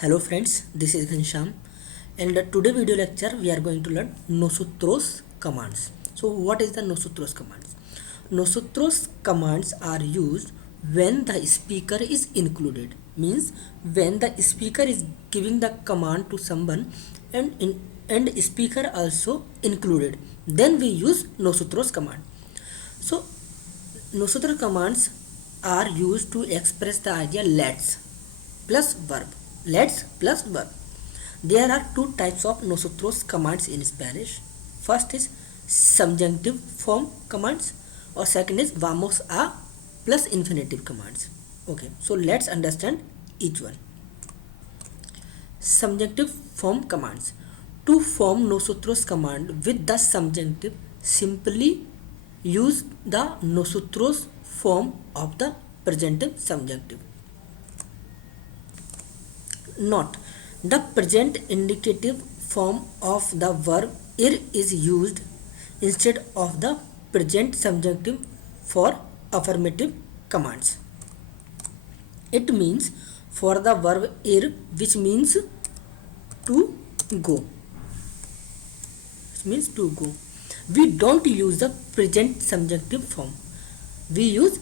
Hello friends, this is Ghanshyam, and today video lecture we are going to learn Nosotros commands. So what is the Nosotros commands? Nosotros commands are used when the speaker is included, means when the speaker is giving the command to someone and speaker also included, then we use Nosotros command. So Nosotros commands are used to express the idea let's plus verb. Let's plus verb. There are two types of nosotros commands in Spanish. First is subjunctive form commands, or second is vamos a plus infinitive commands. Okay, so let's understand each one. Subjunctive form commands. To form nosotros command with the subjunctive, simply use the nosotros form of the present subjunctive. Note: the present indicative form of the verb ir is used instead of the present subjunctive for affirmative commands. It means for the verb ir, which means to go. Which means to go. We don't use the present subjunctive form. We use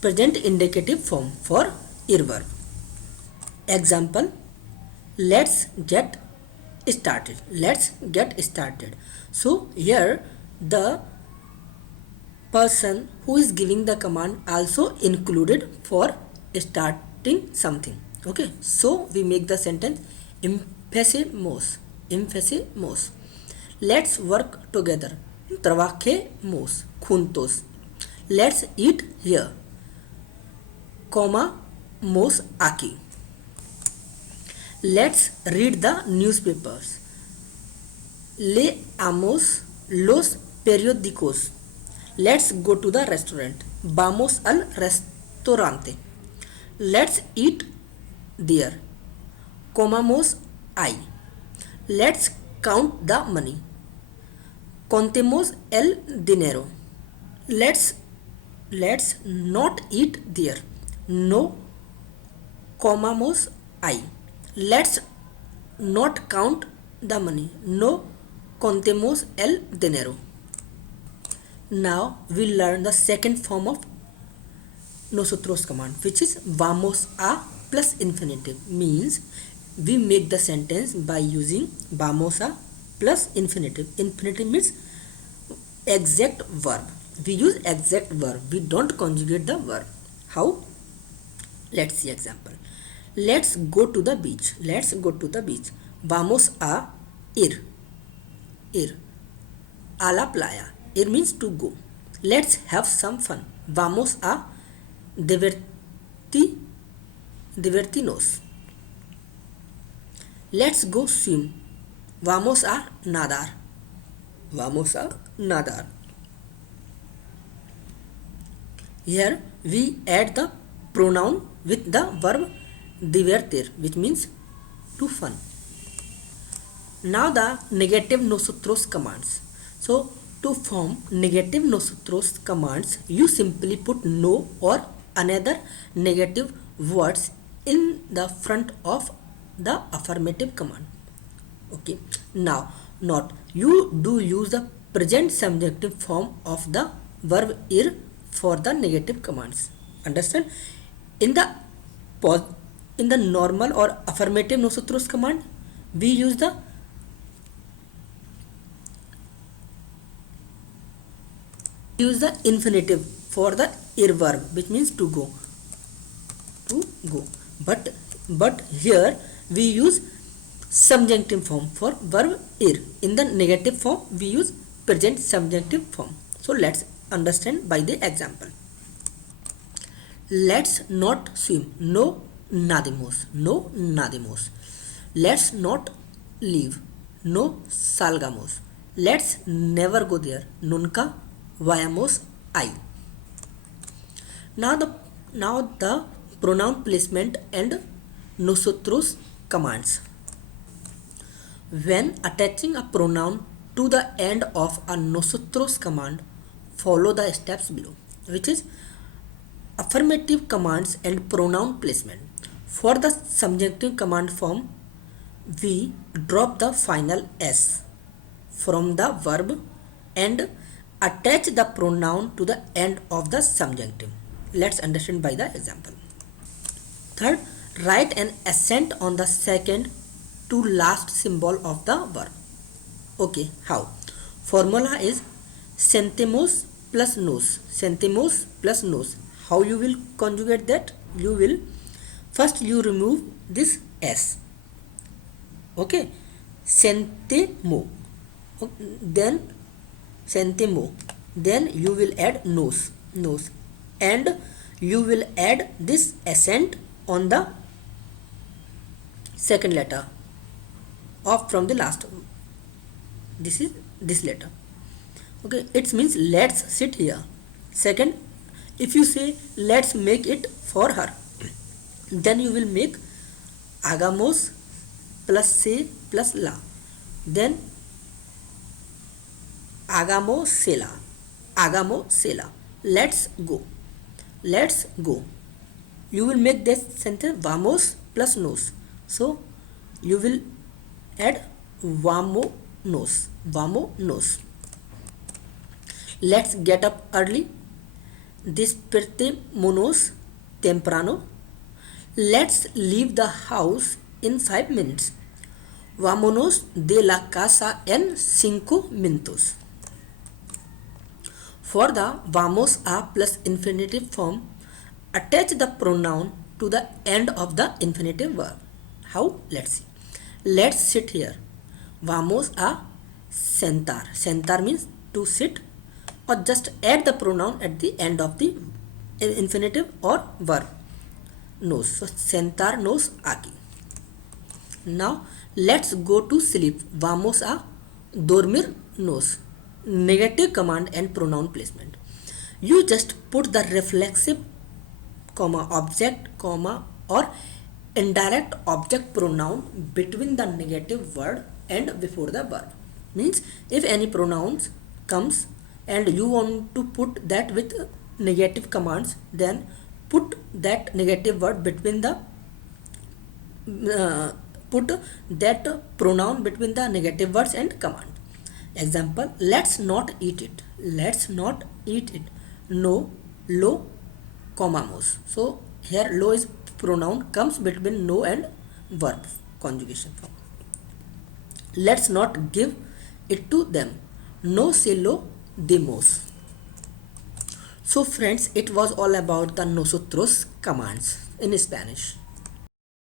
present indicative form for ir verb. Example: let's get started. So here the person who is giving the command also included for starting something. Okay, so we make the sentence empecemos. Let's work together. Trabajemos juntos. Let's eat here. Comamos aquí. Let's read the newspapers. Leamos los periódicos. Let's go to the restaurant. Vamos al restaurante. Let's eat there. Comamos ahí. Let's count the money. Contemos el dinero. Let's not eat there. No comamos ahí. Let's not count the money. No contemos el dinero. Now we learn the second form of nosotros command, which is vamos a plus infinitive. Means we make the sentence by using vamos a plus infinitive. Infinitive means exact verb. We use exact verb. We don't conjugate the verb. How? Let's see example. Let's go to the beach. Vamos a ir. A la playa. Ir means to go. Let's have some fun. Vamos a divertirnos. Let's go swim. Vamos a nadar. Here we add the pronoun with the verb divertir, which means to fun. Now the negative nosotros commands. So to form negative nosotros commands, you simply put no or another negative words in the front of the affirmative command. Okay, now note, you do use the present subjunctive form of the verb ir for the negative commands. Understand? In the normal or affirmative nosotros command, we use the infinitive for the ir verb, which means to go. But here we use subjunctive form for verb ir. In the negative form we use present subjunctive form. So let's understand by the example. Let's not swim. No nademos. Let's not leave. No salgamos. Let's never go there. Nunca vayamos ahí. Now the pronoun placement and nosotros commands. When attaching a pronoun to the end of a nosotros command, follow the steps below, which is affirmative commands and pronoun placement. For the subjunctive command form, we drop the final s from the verb and attach the pronoun to the end of the subjunctive. Let's understand by the example. Third, write an accent on the second to last symbol of the verb. Okay, how? Formula is centimos plus nos. Centimos plus nos. How you will conjugate that? You will first you remove this s. Okay, centimo. Then centimo. Then you will add nos. Nos. And you will add this accent on the second letter of from the last. This is this letter. Okay, it means let's sit here. Second, if you say let's make it for her, then you will make hagamos plus se plus la. Then hagamosela. Hagamosela. Let's go. Let's go. You will make this sentence vamos plus nos. So you will add vamonos. Vamonos. Let's get up early. Despertémonos temprano. Let's leave the house in 5 minutes. Vámonos de la casa en 5 minutos. For the vamos a plus infinitive form, attach the pronoun to the end of the infinitive verb. How? Let's see. Let's sit here. Vamos a sentar. Sentar means to sit, or just add the pronoun at the end of the infinitive or verb. Nos. So sentar nos aquí. Now let's go to sleep. Vamos a dormir nos. Negative command and pronoun placement. You just put the reflexive comma object comma or indirect object pronoun between the negative word and before the verb. Means if any pronouns comes and you want to put that with negative commands, then put that negative word between the put that pronoun between the negative words and command. Example, let's not eat it. Let's not eat it. No, lo comamos. So here lo is pronoun comes between no and verb conjugation form. Let's not give it to them. No se lo demos. So friends, it was all about the nosotros commands in Spanish.